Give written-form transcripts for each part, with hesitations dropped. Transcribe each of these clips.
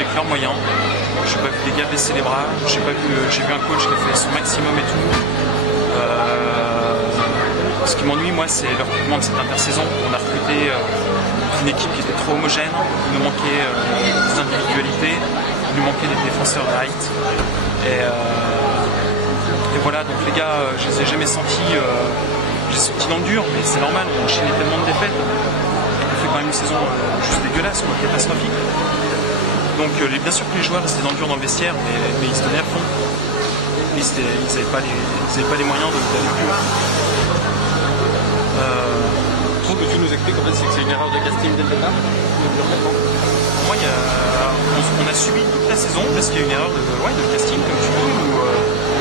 avec leurs moyens. J'ai pas vu des gars baisser les bras. J'ai vu un coach qui a fait son maximum et tout. Ce qui m'ennuie, moi, c'est le recrutement de cette intersaison. On a recruté une équipe qui était trop homogène. Il nous manquait des individualités. Il nous manquait des défenseurs de height. Et voilà, donc les gars, je les ai jamais sentis. J'ai senti dans le dur, mais c'est normal, on enchaînait tellement de défaites. On fait quand même une saison juste dégueulasse, catastrophique. Donc bien sûr que les joueurs restaient dans le dur dans le vestiaire, mais ils se donnaient à fond. Ils n'avaient pas les moyens d'aller plus haut. Ce que tu nous expliques, en fait, c'est que c'est une erreur de casting dès le départ. Pour moi, on a subi toute la saison parce qu'il y a une erreur de casting, comme tu dis, ou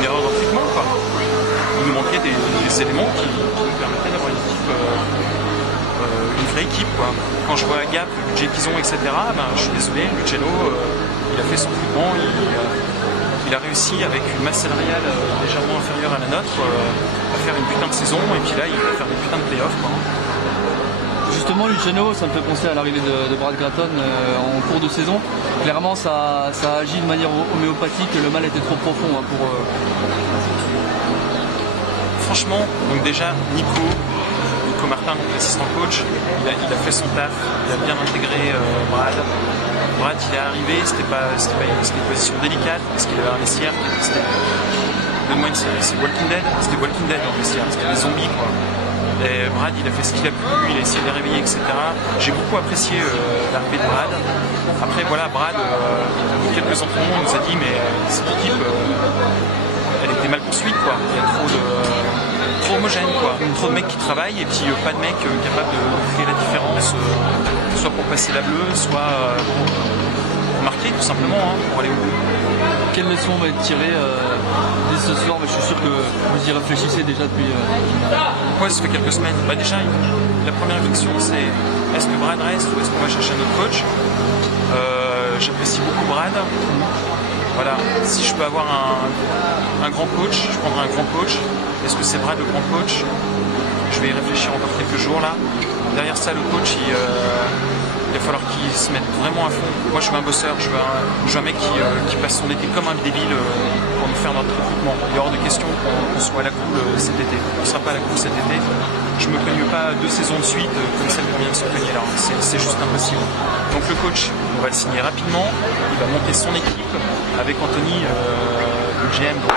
une erreur de recrutement, quoi. Il nous manquait des éléments qui nous permettaient d'avoir une équipe, une vraie équipe, quoi. Quand je vois Gap, le budget qu'ils ont, etc., je suis désolé, Luciano, il a fait son recrutement, il a réussi avec une masse salariale légèrement inférieure à la nôtre à faire une putain de saison, et puis là, il va faire des putains de playoffs, quoi. Justement, Luciano, ça me fait penser à l'arrivée de Brad Gratton en cours de saison. Clairement, ça agit de manière homéopathique, le mal était trop profond pour... Franchement, donc déjà, Nico Martin, donc l'assistant coach, il a fait son taf, il a bien intégré Brad. Brad, il est arrivé, c'était une position délicate, parce qu'il avait un vestiaire, donne-moi une série, c'est Walking Dead, c'était Walking Dead dans le vestiaire, c'était des zombies, quoi. Et Brad, il a fait ce qu'il a pu, il a essayé de les réveiller, etc. J'ai beaucoup apprécié l'arrivée de Brad. Après, voilà, Brad, quelques entraînements, nous a dit, mais cette équipe, elle était mal construite, quoi. Il y a trop homogène, quoi. Trop de mecs qui travaillent et puis pas de mecs capables de créer la différence, soit pour passer la bleue, soit pour marquer, tout simplement, pour aller au bout. Quelle leçon va être tirée dès ce soir? Je suis sûr que vous y réfléchissez déjà depuis... Ouais, ça fait quelques semaines. Déjà, la première réflexion, c'est est-ce que Brad reste ou est-ce qu'on va chercher un autre coach? J'apprécie beaucoup Brad. Voilà, si je peux avoir un grand coach, je prendrai un grand coach. Est-ce que c'est Brad le grand coach? Je vais y réfléchir encore quelques jours là. Derrière ça, le coach, il va falloir qu'il se mette vraiment à fond. Moi, je veux un bosseur, je veux un mec qui passe son été comme un débile pour nous faire notre recrutement. Il est hors de question qu'on soit à la cool cet été. On ne sera pas à la cool cet été. Je ne me cogne pas 2 saisons de suite comme celle qu'on vient de se cogner là. C'est juste impossible. Donc le coach, on va le signer rapidement. Il va monter son équipe avec Anthony, le GM. Donc,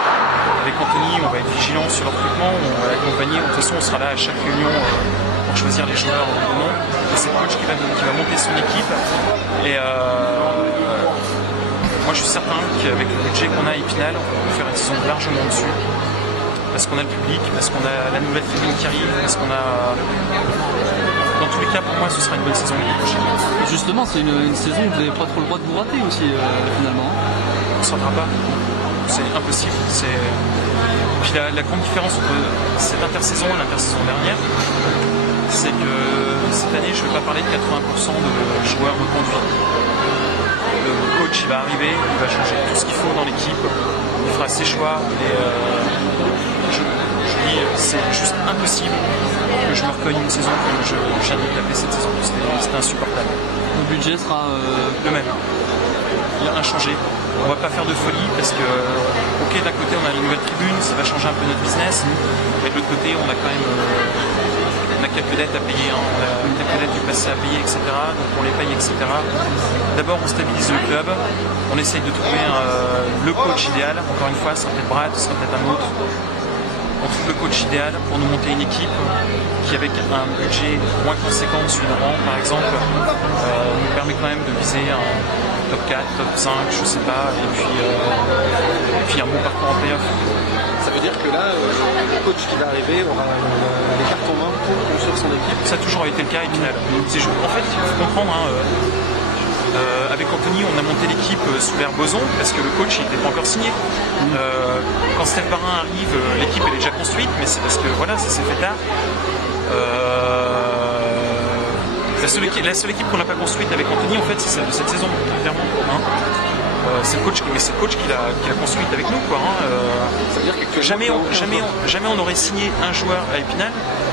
avec Anthony, on va être vigilant sur le recrutement. On va l'accompagner. De toute façon, on sera là à chaque réunion pour choisir les joueurs ou non. Et c'est le coach qui va monter son équipe. Et moi, je suis certain qu'avec le budget qu'on a à Épinal, on peut faire une saison largement dessus. Parce qu'on a le public, parce qu'on a la nouvelle tribune qui arrive, parce qu'on a... Dans tous les cas, pour moi, ce sera une bonne saison l'année prochaine. Justement, c'est une saison où vous n'avez pas trop le droit de vous rater aussi, finalement. On ne se ratera pas. C'est impossible. Puis la grande différence entre cette intersaison et l'intersaison dernière, c'est que cette année, je ne vais pas parler de 80% de joueurs reconduits. Le coach, il va arriver, il va changer tout ce qu'il faut dans l'équipe, il fera ses choix et je dis, c'est juste impossible que je me recogne une saison comme je viens de taper cette saison. C'était insupportable. Le budget sera le même. Il a inchangé. On va pas faire de folie parce que, ok, d'un côté on a une nouvelle tribune, ça va changer un peu notre business, mais de l'autre côté on a quand même quelques dettes à payer, hein. On a quelques dettes du passé à payer, etc. Donc on les paye, etc. D'abord on stabilise le club, on essaye de trouver le coach idéal. Encore une fois, ça sera peut-être Brad, ce sera peut-être un autre. On trouve le coach idéal pour nous monter une équipe qui, avec un budget moins conséquent sur une rang, par exemple, nous permet quand même de viser un top 4, top 5, je sais pas, et puis un bon parcours en playoff. Ça veut dire que là, le coach qui va arriver aura les cartes en main pour construire son équipe? Ça a toujours été le cas, Épinal. En fait, il faut comprendre, avec Anthony, on a monté l'équipe sous l'ère Boson parce que le coach n'était pas encore signé. Quand Steph Barin arrive, l'équipe elle est déjà construite, mais c'est parce que voilà, ça s'est fait tard. La seule équipe qu'on n'a pas construite avec Anthony, en fait, c'est celle de cette saison, clairement. Hein. C'est le coach qui l'a construite avec nous, quoi. Hein. Ça veut dire que jamais on aurait signé un joueur à Épinal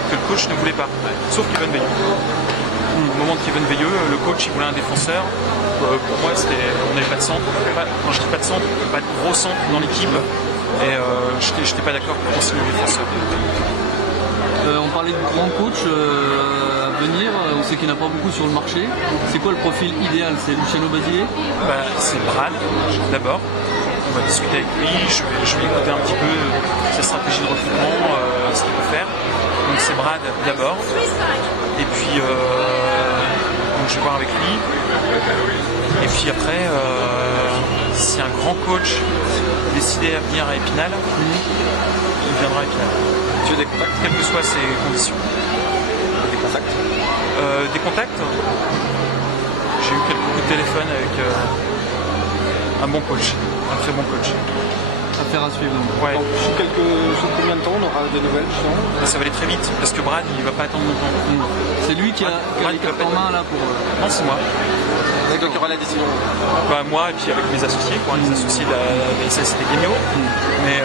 que le coach ne voulait pas, sauf Kevin Veillon. Au moment demande Kevin Veilleux, le coach, il voulait un défenseur. Pour moi, on n'avait pas de centre. Quand je dis pas de centre, pas de gros centre dans l'équipe. Et je n'étais pas d'accord pour signer un défenseur. On parlait de grand coach à venir, on sait qu'il n'y en a pas beaucoup sur le marché. C'est quoi le profil idéal? C'est Luciano Basile? C'est Brad, d'abord. On va discuter avec lui, je vais écouter un petit peu sa stratégie de recrutement, ce qu'il peut faire. Donc c'est Brad d'abord. Et puis donc je vais voir avec lui. Et puis après, si un grand coach décidé à venir à Épinal, il viendra à Épinal. Tu as des contacts? Quelles que soient ses conditions. Des contacts? Des contacts? J'ai eu quelques coups de téléphone avec un bon coach, un très bon coach. Affaire à suivre donc. Ouais. Donc, sous combien de temps on aura des nouvelles justement? Ça va aller très vite parce que Brad il va pas attendre longtemps. C'est lui qui a les cartes en main là pour. Non, c'est moi. C'est toi qui aura la décision? Moi et puis avec mes associés, quoi, les associés de la SST Guignot. Mais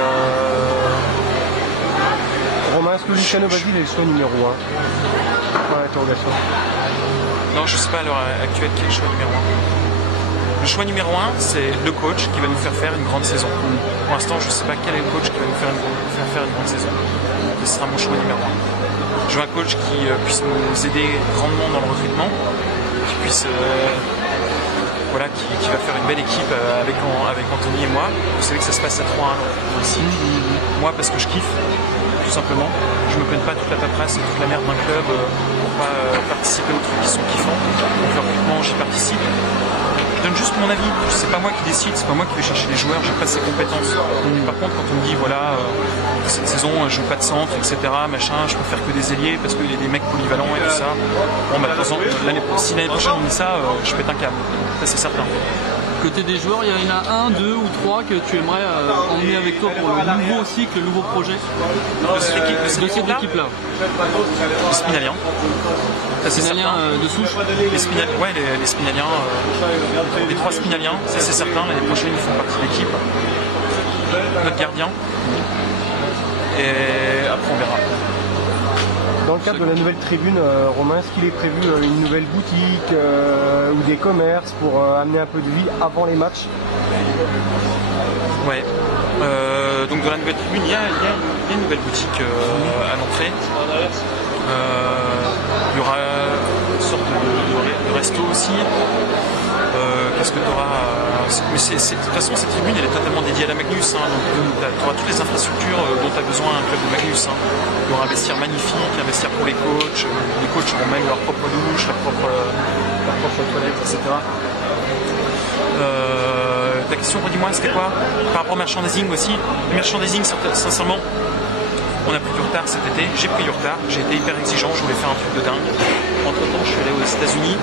Romain, est-ce que Luciano Basile est le choix numéro 1? Point d'interrogation. non, je sais pas à l'heure actuelle qui est le choix numéro 1. Le choix numéro 1, c'est le coach qui va nous faire faire une grande saison. Pour l'instant, je ne sais pas quel est le coach qui va nous faire faire une grande saison. Mais ce sera mon choix numéro 1. Je veux un coach qui puisse nous aider grandement dans le recrutement, qui puisse, qui va faire une belle équipe avec Anthony et moi. Vous savez que ça se passe à 3-1 ici. Moi, parce que je kiffe, tout simplement. Je me connais pas toute la paperasse et toute la merde d'un club pour pas participer aux trucs qui sont kiffants. Donc le recrutement, j'y participe. Je donne juste mon avis, c'est pas moi qui décide, c'est pas moi qui vais chercher les joueurs, j'ai pas ces compétences. Par contre, quand on me dit voilà, cette saison je joue pas de centre, etc., machin, je peux faire que des ailiers parce qu'il y a des mecs polyvalents et tout ça. Bon, bah, de toute façon, si l'année prochaine on dit ça, je pète un câble, ça c'est certain. Côté des joueurs, il y en a un, deux ou trois que tu aimerais emmener avec toi pour le nouveau cycle, le nouveau projet de cette équipe-là. Les Spinaliens. C'est Spinaliens de souche. Les Spinaliens, les 3 Spinaliens, ça c'est certain, l'année prochaine ils font partie de l'équipe. Notre gardien. Et après on verra. Dans le cadre de la nouvelle tribune, Romain, est-ce qu'il est prévu une nouvelle boutique ou des commerces pour amener un peu de vie avant les matchs? Ouais. Donc dans la nouvelle tribune, il y a une nouvelle boutique à l'entrée. Il y aura une sorte de resto aussi. Qu'est-ce que tu auras? Mais de toute façon, cette tribune elle est totalement dédiée à la Magnus. Donc tu auras toutes les infrastructures dont tu as besoin un club de Magnus. Il y aura un vestiaire magnifique, un vestiaire pour les coachs. Les coachs auront même leur propre douche, leur propre toilette, etc. Ta question, redis-moi, c'était quoi? Par rapport au merchandising aussi. Le merchandising, sincèrement, on a pris du retard cet été. J'ai pris du retard. J'ai été hyper exigeant. Je voulais faire un truc de dingue. Entre temps, je suis allé aux États-Unis.